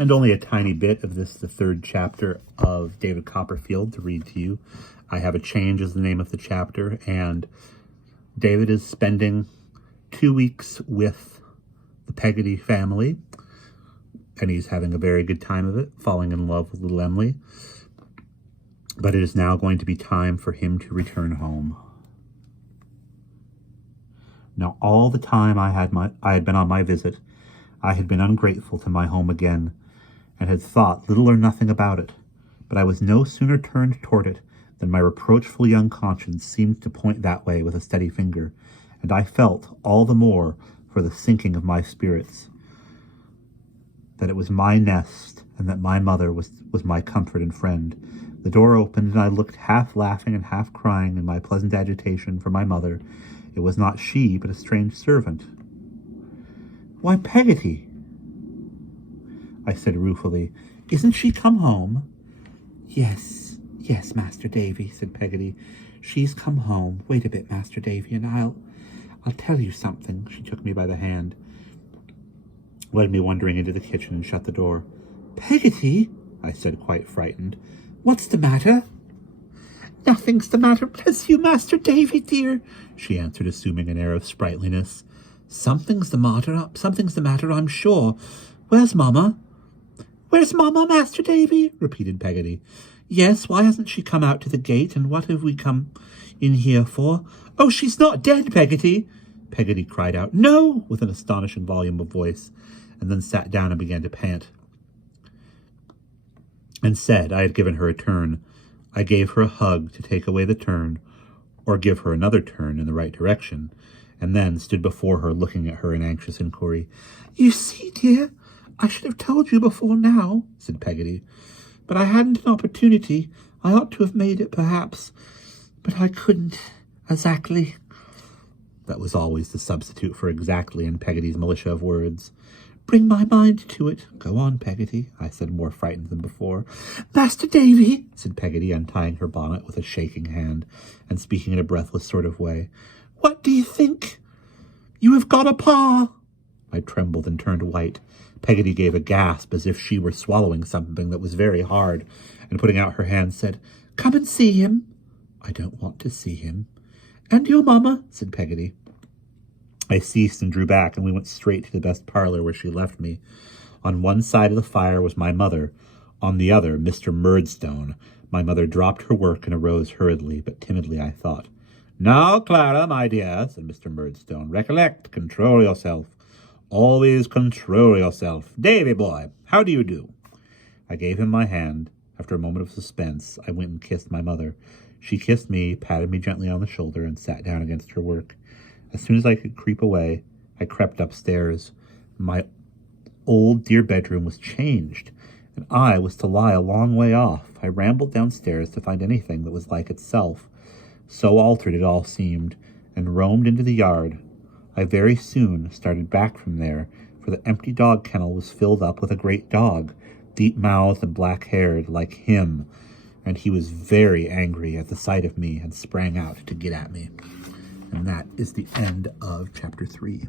and only a tiny bit of this, the third chapter of David Copperfield, to read to you. I Have a Change is the name of the chapter, and David is spending 2 weeks with the Peggotty family, and he's having a very good time of it, falling in love with little Emily. But it is now going to be time for him to return home. Now, all the time I had been on my visit, I had been ungrateful to my home again, and had thought little or nothing about it. But I was no sooner turned toward it than my reproachful young conscience seemed to point that way with a steady finger, and I felt all the more for the sinking of my spirits that it was my nest, and that my mother was my comfort and friend. The door opened, and I looked, half laughing and half crying in my pleasant agitation, for my mother. It was not she, but a strange servant. "Why, Peggotty," I said ruefully, "isn't she come home?" Yes, Master Davy," said Peggotty. "She's come home. Wait a bit, Master Davy, and I'll tell you something." She took me by the hand, led me wandering into the kitchen, and shut the door. "Peggotty," I said, quite frightened, "what's the matter?" "Nothing's the matter, bless you, Master Davy, dear," she answered, assuming an air of sprightliness. Something's the matter, I'm sure. Where's Mamma?" "Where's Mamma, Master Davy?" repeated Peggotty. "Yes, why hasn't she come out to the gate, and what have we come in here for?" "Oh, she's not dead, Peggotty!" Peggotty cried out, "No!" with an astonishing volume of voice, and then sat down and began to pant, and said I had given her a turn. I gave her a hug to take away the turn, or give her another turn in the right direction, and then stood before her, looking at her in anxious inquiry. "You see, dear, I should have told you before now," said Peggotty, "but I hadn't an opportunity. I ought to have made it, perhaps, but I couldn't exactly." That was always the substitute for exactly in Peggotty's militia of words. "Bring my mind to it." "Go on, Peggotty," I said, more frightened than before. "Master Davy," said Peggotty, untying her bonnet with a shaking hand, and speaking in a breathless sort of way, "what do you think? You have got a pa." I trembled and turned white. Peggotty gave a gasp as if she were swallowing something that was very hard, and putting out her hand said, "Come and see him." "I don't want to see him." "And your mamma," said Peggotty. I ceased and drew back, and we went straight to the best parlour, where she left me. On one side of the fire was my mother, on the other Mr. Murdstone. My mother dropped her work and arose hurriedly, but timidly, I thought. "Now, Clara, my dear," said Mr. Murdstone, "recollect, control yourself. Always control yourself. Davy boy, how do you do?" I gave him my hand. After a moment of suspense, I went and kissed my mother. She kissed me, patted me gently on the shoulder, and sat down against her work. As soon as I could creep away, I crept upstairs. My old dear bedroom was changed, and I was to lie a long way off. I rambled downstairs to find anything that was like itself. So altered it all seemed, and roamed into the yard. I very soon started back from there, for the empty dog kennel was filled up with a great dog, deep-mouthed and black-haired, like him, and he was very angry at the sight of me and sprang out to get at me. And that is the end of chapter 3.